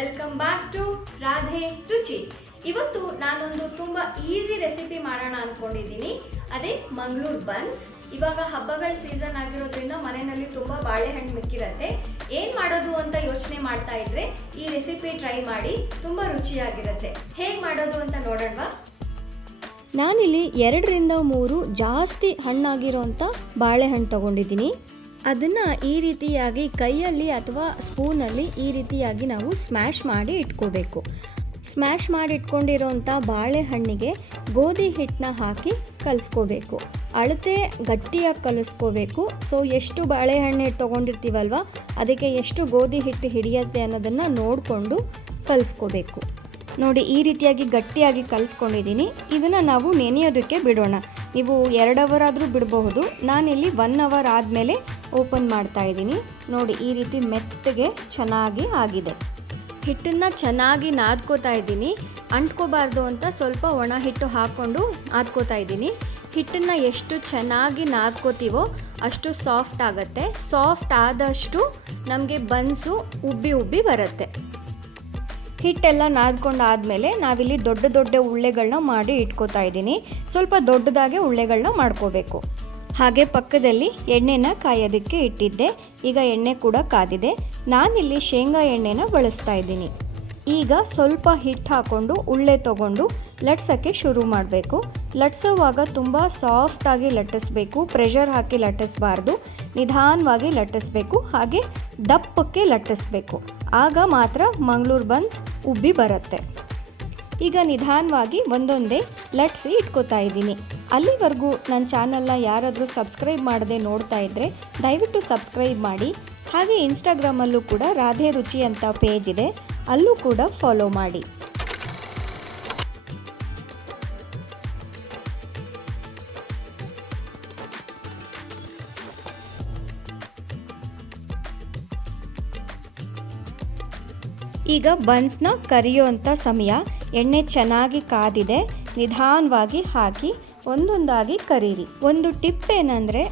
Welcome back to Radhe ರುಚಿ. ಇವತ್ತು ನಾನೊಂದು ತುಂಬ ಈಸಿ ರೆಸಿಪಿ ಮಾಡೋಣ ಅಂದ್ಕೊಂಡಿದ್ದೀನಿ. ಅದೇ ಮಂಗಳೂರು ಬನ್ಸ್. ಇವಾಗ ಹಬ್ಬಗಳ ಸೀಸನ್ ಆಗಿರೋದ್ರಿಂದ ಮನೆಯಲ್ಲಿ ತುಂಬ ಬಾಳೆಹಣ್ಣು ಮಿಕ್ಕಿರುತ್ತೆ. ಏನು ಮಾಡೋದು ಅಂತ ಯೋಚನೆ ಮಾಡ್ತಾ ಇದ್ರೆ ಈ ರೆಸಿಪಿ ಟ್ರೈ ಮಾಡಿ, ತುಂಬ ರುಚಿಯಾಗಿರುತ್ತೆ. ಹೇಗೆ ಮಾಡೋದು ಅಂತ ನೋಡೋಣವಾ? ನಾನಿಲ್ಲಿ 2ರಿಂದ 3 ಜಾಸ್ತಿ ಹಣ್ಣಾಗಿರೋಂಥ ಬಾಳೆಹಣ್ಣು ತೊಗೊಂಡಿದ್ದೀನಿ. ಅದನ್ನು ಈ ರೀತಿಯಾಗಿ ಕೈಯಲ್ಲಿ ಅಥವಾ ಸ್ಪೂನಲ್ಲಿ ಈ ರೀತಿಯಾಗಿ ನಾವು ಸ್ಮ್ಯಾಶ್ ಮಾಡಿ ಇಟ್ಕೋಬೇಕು. ಸ್ಮ್ಯಾಶ್ ಮಾಡಿ ಇಟ್ಕೊಂಡಿರೋಂಥ ಬಾಳೆಹಣ್ಣಿಗೆ ಗೋಧಿ ಹಿಟ್ಟನ್ನ ಹಾಕಿ ಕಲಿಸ್ಕೋಬೇಕು. ಅಳತೆ ಗಟ್ಟಿಯಾಗಿ ಕಲಿಸ್ಕೋಬೇಕು. ಸೊ ಎಷ್ಟು ಬಾಳೆಹಣ್ಣು ತೊಗೊಂಡಿರ್ತೀವಲ್ವ ಅದಕ್ಕೆ ಎಷ್ಟು ಗೋಧಿ ಹಿಟ್ಟು ಹಿಡಿಯುತ್ತೆ ಅನ್ನೋದನ್ನು ನೋಡಿಕೊಂಡು ಕಲಿಸ್ಕೋಬೇಕು. ನೋಡಿ, ಈ ರೀತಿಯಾಗಿ ಗಟ್ಟಿಯಾಗಿ ಕಲಿಸ್ಕೊಂಡಿದ್ದೀನಿ. ಇದನ್ನು ನಾವು ನೆನೆಯೋದಕ್ಕೆ ಬಿಡೋಣ. ನೀವು 2 ಅವರ್ ಆದರೂ ಬಿಡಬಹುದು. ನಾನಿಲ್ಲಿ 1 ಅವರ್ ಆದಮೇಲೆ ಓಪನ್ ಮಾಡ್ತಾ ಇದ್ದೀನಿ. ನೋಡಿ, ಈ ರೀತಿ ಮೆತ್ತಗೆ ಚೆನ್ನಾಗಿ ಆಗಿದೆ. ಹಿಟ್ಟನ್ನು ಚೆನ್ನಾಗಿ ನಾದ್ಕೋತಾ ಇದ್ದೀನಿ. ಅಂಟ್ಕೋಬಾರ್ದು ಅಂತ ಸ್ವಲ್ಪ ಒಣ ಹಿಟ್ಟು ಹಾಕ್ಕೊಂಡು ನಾದ್ಕೋತಾ ಇದ್ದೀನಿ. ಹಿಟ್ಟನ್ನು ಎಷ್ಟು ಚೆನ್ನಾಗಿ ನಾದ್ಕೋತೀವೋ ಅಷ್ಟು ಸಾಫ್ಟ್ ಆಗುತ್ತೆ. ಸಾಫ್ಟ್ ಆದಷ್ಟು ನಮಗೆ ಬನ್ಸು ಉಬ್ಬಿ ಬರುತ್ತೆ. ಹಿಟ್ಟೆಲ್ಲ ನಾದ್ಕೊಂಡಾದಮೇಲೆ ನಾವಿಲ್ಲಿ ದೊಡ್ಡ ಉಳ್ಳೆಗಳನ್ನ ಮಾಡಿ ಇಟ್ಕೋತಾ ಇದ್ದೀನಿ. ಸ್ವಲ್ಪ ದೊಡ್ಡದಾಗೆ ಉಳ್ಳೆಗಳನ್ನ ಮಾಡ್ಕೋಬೇಕು. ಹಾಗೆ ಪಕ್ಕದಲ್ಲಿ ಎಣ್ಣೆನ ಕಾಯೋದಕ್ಕೆ ಇಟ್ಟಿದ್ದೆ. ಈಗ ಎಣ್ಣೆ ಕೂಡ ಕಾದಿದೆ. ನಾನಿಲ್ಲಿ ಶೇಂಗಾ ಎಣ್ಣೆನ ಬಳಸ್ತಾ ಇದ್ದೀನಿ. ಈಗ ಸ್ವಲ್ಪ ಹಿಟ್ಟು ಹಾಕ್ಕೊಂಡು ಉಳ್ಳೆ ತೊಗೊಂಡು ಲಟ್ಸೋಕ್ಕೆ ಶುರು ಮಾಡಬೇಕು. ಲಟ್ಸೋವಾಗ ತುಂಬ ಸಾಫ್ಟಾಗಿ ಲಟ್ಟಿಸ್ಬೇಕು. ಪ್ರೆಷರ್ ಹಾಕಿ ಲಟ್ಟಿಸ್ಬಾರ್ದು, ನಿಧಾನವಾಗಿ ಲಟ್ಟಿಸ್ಬೇಕು. ಹಾಗೆ ದಪ್ಪಕ್ಕೆ ಲಟ್ಟಿಸ್ಬೇಕು. ಆಗ ಮಾತ್ರ ಮಂಗಳೂರು ಬನ್ಸ್ ಉಬ್ಬಿ ಬರುತ್ತೆ. ಈಗ ನಿಧಾನವಾಗಿ ಒಂದೊಂದೇ ಲಟ್ಸಿ ಇಟ್ಕೋತಾ ಇದ್ದೀನಿ. ಅಲ್ಲಿವರೆಗೂ ನನ್ನ ಚಾನಲ್ನ ಯಾರಾದರೂ ಸಬ್ಸ್ಕ್ರೈಬ್ ಮಾಡದೆ ನೋಡ್ತಾ ಇದ್ದರೆ ದಯವಿಟ್ಟು ಸಬ್ಸ್ಕ್ರೈಬ್ ಮಾಡಿ. ಹಾಗೆ ಇನ್ಸ್ಟಾಗ್ರಾಮಲ್ಲೂ ಕೂಡ ರಾಧೆ ರುಚಿ ಅಂತ ಪೇಜ್ ಇದೆ, ಅಲ್ಲೂ ಕೂಡ ಫಾಲೋ ಮಾಡಿ. ಈಗ ಬನ್ಸ್ನ ಕರಿಯೋಂಥ ಸಮಯ. ಎಣ್ಣೆ ಚೆನ್ನಾಗಿ ಕಾದಿದೆ. ನಿಧಾನವಾಗಿ ಹಾಕಿ ಒಂದೊಂದಾಗಿ ಕರೀರಿ. ಒಂದು ಟಿಪ್ ಏನಂದರೆ,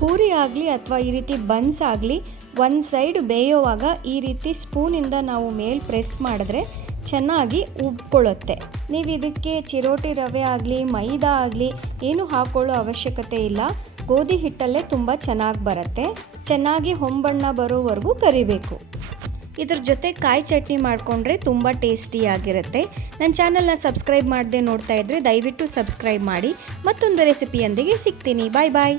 ಪೂರಿ ಆಗಲಿ ಅಥವಾ ಈ ರೀತಿ ಬನ್ಸ್ ಆಗಲಿ ಒಂದು ಸೈಡ್ ಬೇಯೋವಾಗ ಈ ರೀತಿ ಸ್ಪೂನಿಂದ ನಾವು ಮೇಲೆ ಪ್ರೆಸ್ ಮಾಡಿದ್ರೆ ಚೆನ್ನಾಗಿ ಉಬ್ಕೊಳ್ಳುತ್ತೆ. ನೀವು ಇದಕ್ಕೆ ಚಿರೋಟಿ ರವೆ ಆಗಲಿ ಮೈದಾ ಆಗಲಿ ಏನು ಹಾಕ್ಕೊಳ್ಳೋ ಅವಶ್ಯಕತೆ ಇಲ್ಲ. ಗೋಧಿ ಹಿಟ್ಟಲ್ಲೇ ತುಂಬ ಚೆನ್ನಾಗಿ ಬರುತ್ತೆ. ಚೆನ್ನಾಗಿ ಹೊಂಬಣ್ಣ ಬರೋವರೆಗೂ ಕರಿಬೇಕು. ಇದ್ರ ಜೊತೆ ಕಾಯಿ ಚಟ್ನಿ ಮಾಡಿಕೊಂಡ್ರೆ ತುಂಬ ಟೇಸ್ಟಿಯಾಗಿರುತ್ತೆ. ನನ್ನ ಚಾನಲ್ನ ಸಬ್ಸ್ಕ್ರೈಬ್ ಮಾಡದೆ ನೋಡ್ತಾ ಇದ್ದರೆ ದಯವಿಟ್ಟು ಸಬ್ಸ್ಕ್ರೈಬ್ ಮಾಡಿ. ಮತ್ತೊಂದು ರೆಸಿಪಿಯೊಂದಿಗೆ ಸಿಗ್ತೀನಿ. ಬಾಯ್ ಬಾಯ್.